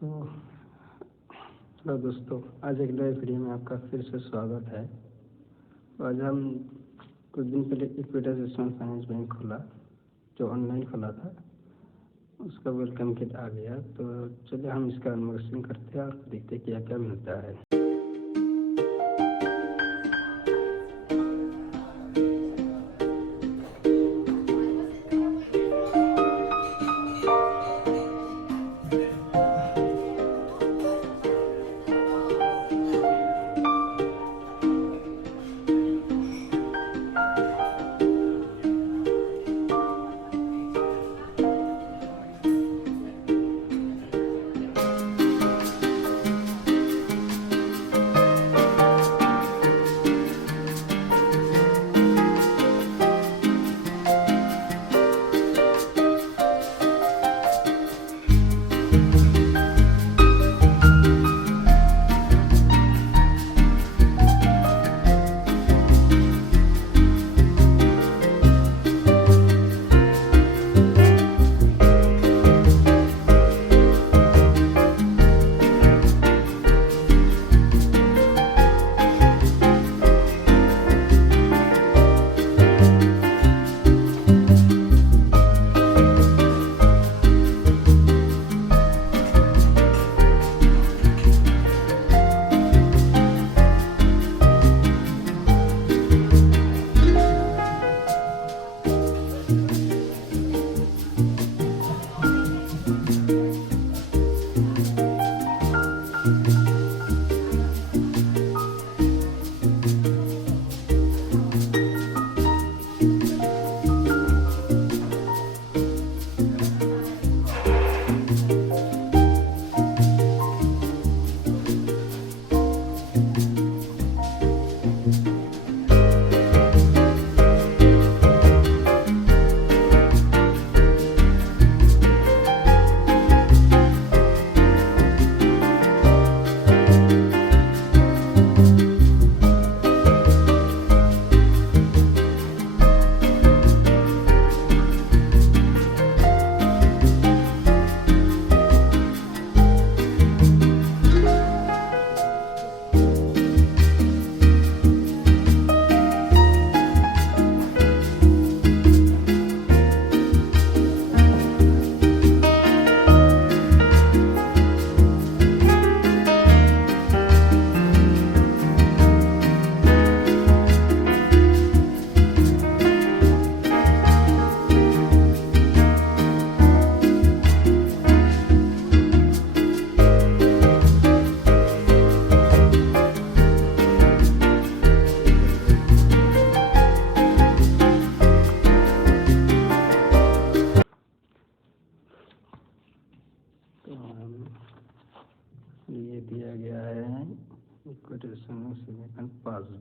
तो हेलो दोस्तों, आज एक नए वीडियो में आपका फिर से स्वागत है। तो आज हम कुछ दिन पहले इक्विटास स्मॉल फाइनेंस बैंक खोला, जो ऑनलाइन खोला था, उसका वेलकम किट आ गया। तो चलिए हम इसका अनबॉक्सिंग करते हैं और देखते हैं क्या क्या मिलता है। तो ये दिया गया है इक्विटास पासबुक।